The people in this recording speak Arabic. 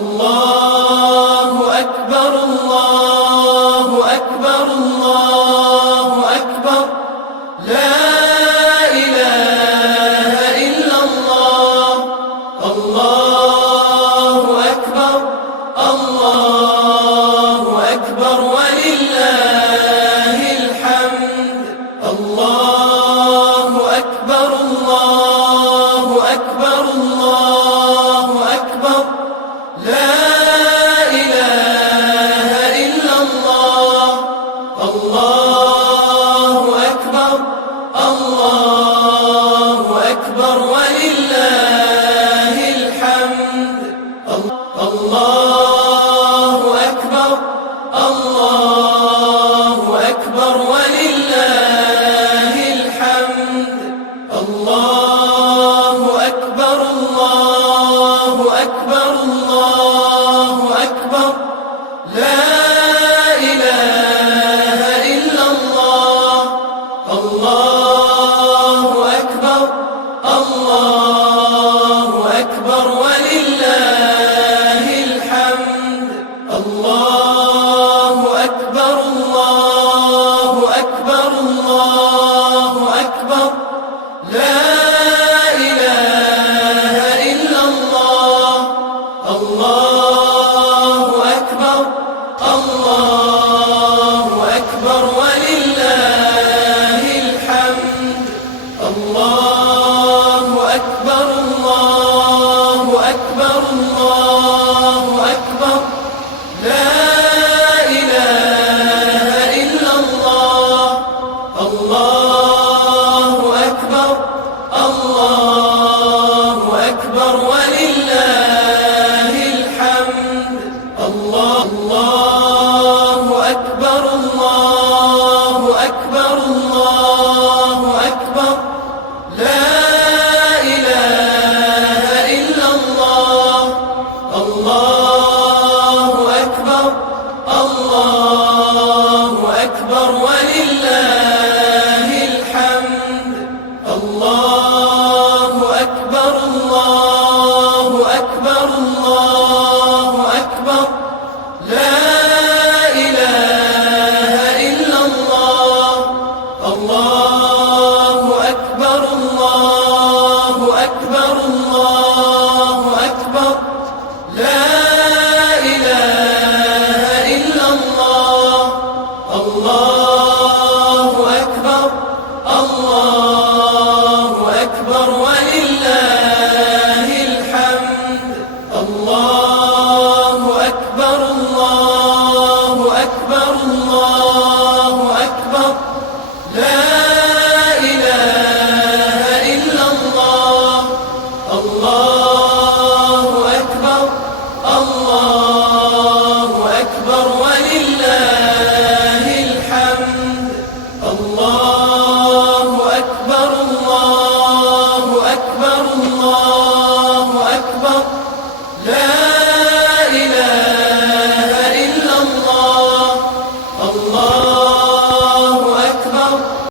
الله أكبر الله أكبر الله أكبر لا إله إلا الله. الله أكبر الله أكبر ولله الحمد. الله أكبر الله أكبر الله أكبر لا إله إلا الله. الله أكبر الله أكبر ولله الحمد. الله أكبر الله أكبر ولله الحمد. الله أكبر الله أكبر الله أكبر لا إله إلا الله. الله أكبر الله أكبر ولله الحمد. الله أكبر الله أكبر الله أكبر لا إله إلا الله. الله أكبر الله أكبر ولله الحمد. الله أكبر الله أكبر الله أكبر لا إله إلا الله. الله أكبر الله أكبر ولله الحمد. الله أكبر الله أكبر الله أكبر لا إله إلا الله. الله أكبر الله أكبر ولله الحمد. الله أكبر الله أكبر الله أكبر لا إله إلا الله. الله أكبر الله أكبر الله أكبر لا إله إلا الله. الله أكبر الله أكبر ولله الحمد. الله أكبر الله أكبر الله أكبر لا إله إلا الله. الله أكبر الله أكبر ولله الحمد. الله أكبر الله أكبر الله أكبر لا